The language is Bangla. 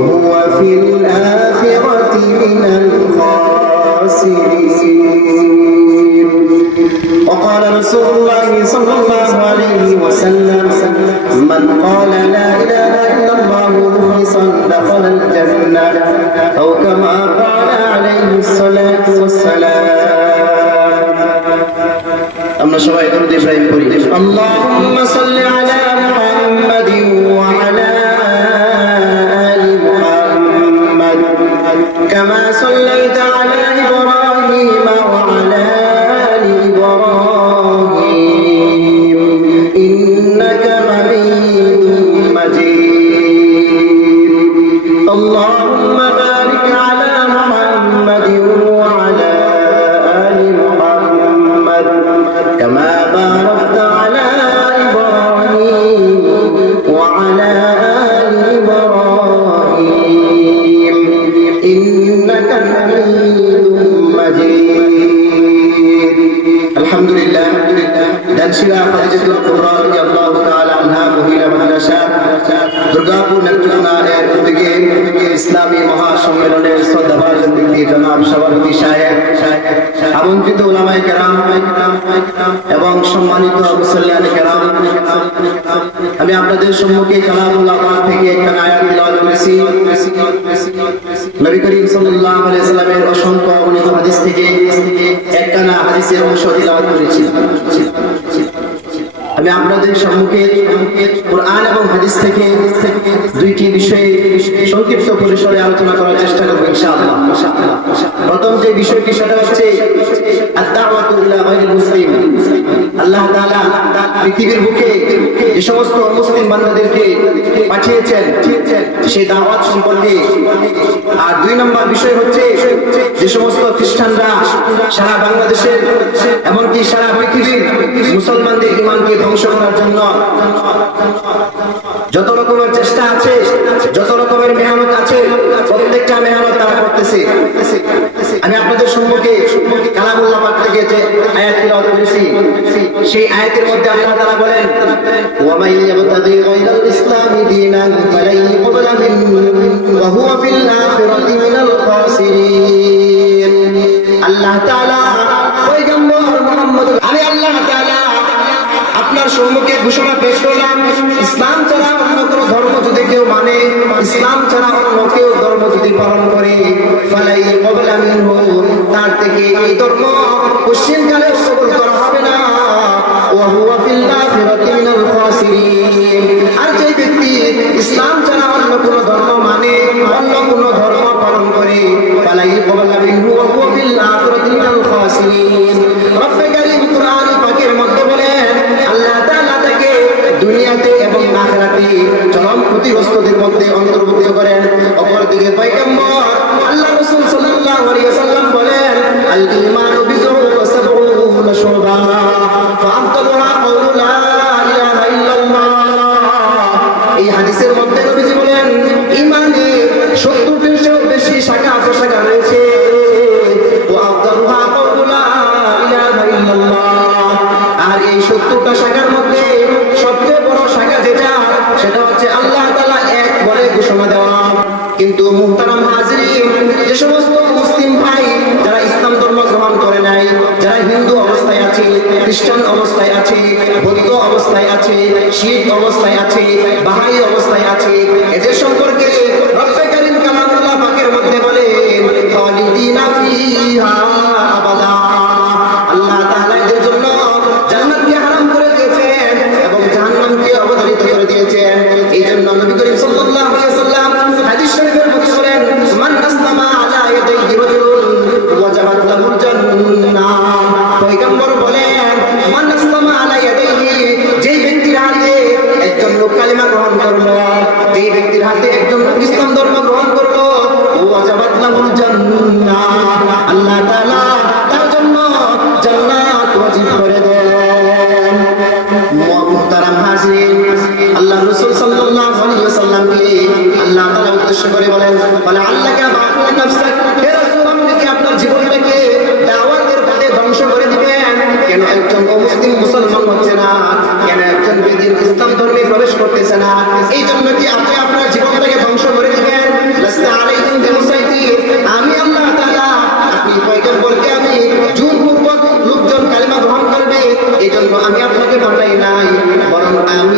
وهو في الآخرة من الخاسرين وقال رسول الله صلى الله عليه وسلم من قال لا إله إلا الله مخلصا دخل الجنة أو كما قال عليه الصلاة والسلام আমরা সবাই দরুদ ইব্রাহিম পড়ি আল্লাহুম্মা সাল্লি আলা كما صليت على إبراهيم وعلى آل إبراهيم. إنك حميد مجيد. اللهم إنك حميد مجيد الحمد لله দানশিলা খাদিজাতুল কুবরা রাদিয়াল্লাহু তাআলা আনহা মহিলা মাদ্রাসা দুর্গাপুর নেত্রকোনা এর উদ্যোগে ইসলামী মহাসম্মেলনের শ্রদ্ধাভার ব্যক্তি জনাব সভাপতি সাহেব আমন্ত্রিত ওলামাই কেরাম এবং সম্মানিত মুসল্লিয়ান কেরাম আমি আপনাদের সম্মুখে কালামুল্লাহ পাক থেকে একটা আয়াত তিলাওয়াত করেছি নবী করিম সাল্লাল্লাহু আলাইহি সাল্লামের অসংখ্য অগণিত হাদিস থেকে একখানা হাদিসের অংশ তিলাওয়াত করেছি। আমি আপনাদের সম্মুখে কোরআন এবং হাদিস থেকে দুইটি বিষয়ে সংক্ষিপ্ত পরিসরে আলোচনা করার চেষ্টা করব ইনশাআল্লাহ। প্রথম যে বিষয়টি, সেটা হচ্ছে আদ-দাওয়াতু ইলা গায়রিল মুসলিম। আল্লাহ তাআলা পৃথিবীর বুকে যে সমস্ত মুসলিম বান্দাদেরকে পাঠিয়েছেন, সেই দাওয়াত সম্পর্কে। আর দুই নম্বর বিষয় হচ্ছে যে সমস্ত খ্রিস্টানরা সারা বাংলাদেশের, এমনকি সারা পৃথিবীর মুসলমানদের ইমানকে ধ্বংস করার জন্য যত রকমের চেষ্টা আছে, যত রকমের মেহনত আছে, প্রত্যেকটা মেহনত তারা করতেছে। আমি আপনাদের সম্মুখে কালামুল্লাহ পাক থেকে যে আয়াত করেছি। সেই আয়াতের মধ্যে আল্লাহ তাআলা বলেন ওয়ামাই ইয়াবতাগি দীনান মিনহু ওয়া হুয়া ফিল আখিরাতি মিনাল খাসিরিন। আল্লাহ তাআলা পয়গম্বর মুহাম্মদ, আমি আল্লাহ তাআলা আপনার সম্মুখে ঘোষণা পেশ করলাম, ইসলাম ছাড়া অন্য কোনো ধর্ম যদি কেউ মানে ইসলাম ছাড়া অন্য কেউ ধর্ম যদি পালন করে পাকের মধ্যে বলেন আল্লাহ তাআলা তাকে দুনিয়াতে এবং ক্ষতিগ্রস্তদের মধ্যে অন্তর্ভুক্ত করেন। অপরদিকে পয়গম্বর খ্রিস্টান অবস্থায় আছে বৌদ্ধ অবস্থায় আছে শিখ অবস্থায় আছে বাহাই ধ্বংস করে দিবেন? কেন এই জন্য আমি আল্লাহ তাআলা, আপনি আমি লোকজন কালিমা গ্রহণ করবে। এই জন্য আমি আপনাকে পাঠাই নাই, বরং আমি